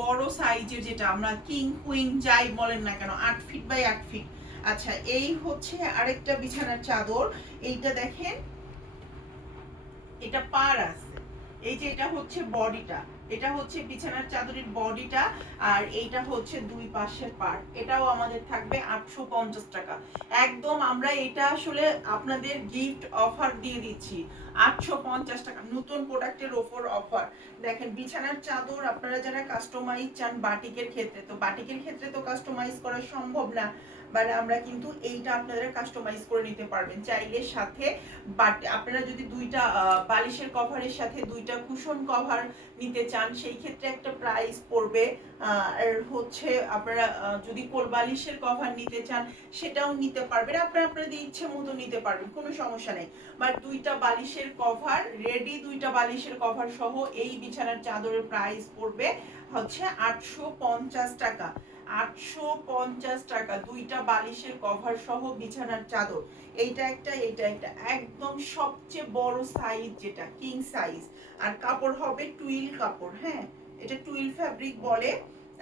বড় সাইজের যেটা আমরা কিং কুইন যাই বলেন না কেন, আট ফিট বাই আট ফিট আচ্ছা এই হচ্ছে আরেকটা বিছানার চাদর। এইটা দেখেন, এটা পার আছে। এই যে এটা হচ্ছে বডিটা এটা হচ্ছে বিছানার চাদরের বডিটা আর এইটা হচ্ছে দুই পাশের পার এটাও আমাদের থাকবে আটশো পঞ্চাশ টাকা। একদম আমরা এটা আসলে আপনাদের গিফট অফার দিয়ে দিচ্ছি। আটশো পঞ্চাশ টাকা নতুন প্রোডাক্টের ওপর অফার দেখেন, বিছানার চাদর আপনারা যারা কাস্টমাইজ চান বাটিকের ক্ষেত্রে, তো বাটিকের ক্ষেত্রে তো কাস্টমাইজ করা সম্ভব না বাট আমরা কিন্তু এইটা আপনারা কাস্টমাইজ করে নিতে পারবেন। চাইলে সাথে বাট, আপনারা যদি দুইটা বালিশের কভারের সাথে দুইটা কুশন কভার নিতে চান সেই ক্ষেত্রে একটা প্রাইস পড়বে। হচ্ছে আপনারা যদি কোরবালিশের কভার নিতে চান, সেটাও নিতে পারবেন। আপনারা আপনাদের ইচ্ছে মতো নিতে পারবেন, কোনো সমস্যা নেই। বাট দুইটা বালিশের কভার রেডি দুইটা বালিশের কভার সহ এই বিছানার চাদরের প্রাইস পড়বে হচ্ছে আটশো পঞ্চাশ টাকা। আটশো পঞ্চাশ টাকা, দুইটা বালিশের কভার সহ বিছানার চাদর। এইটা একটা এইটা একটা। একদম সবচেয়ে বড় সাইজ যেটা কিং সাইজ আর কাপড় হবে টুইল কাপড় হ্যাঁ? এটা টুইল ফ্যাব্রিক বলে।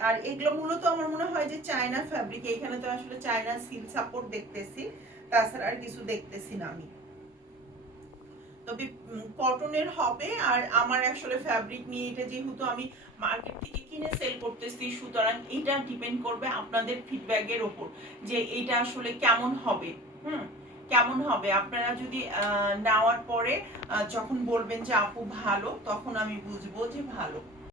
আর এগুলো মূলত আমার মনে হয় যে চায়না ফ্যাব্রিক এখানে তো আসলে চায়না সিল সাপোর্ট দেখতেছি। তাছাড়া আর কিছু দেখতেছি না আমি। তবে কটনের হবে, আর আমার আসলে ফ্যাব্রিক নিয়ে এটা যেহেতু আমি মার্কেট থেকে কিনে সেল করতেছি, সুতরাং এটা ডিপেন্ড করবে আপনাদের ফিডব্যাকের ওপর যে এটা আসলে কেমন হবে, হুম? কেমন হবে? আপনারা যদি নেওয়ার পরে যখন বলবেন যে, আপু, ভালো, তখন আমি বুঝব যে ভালো।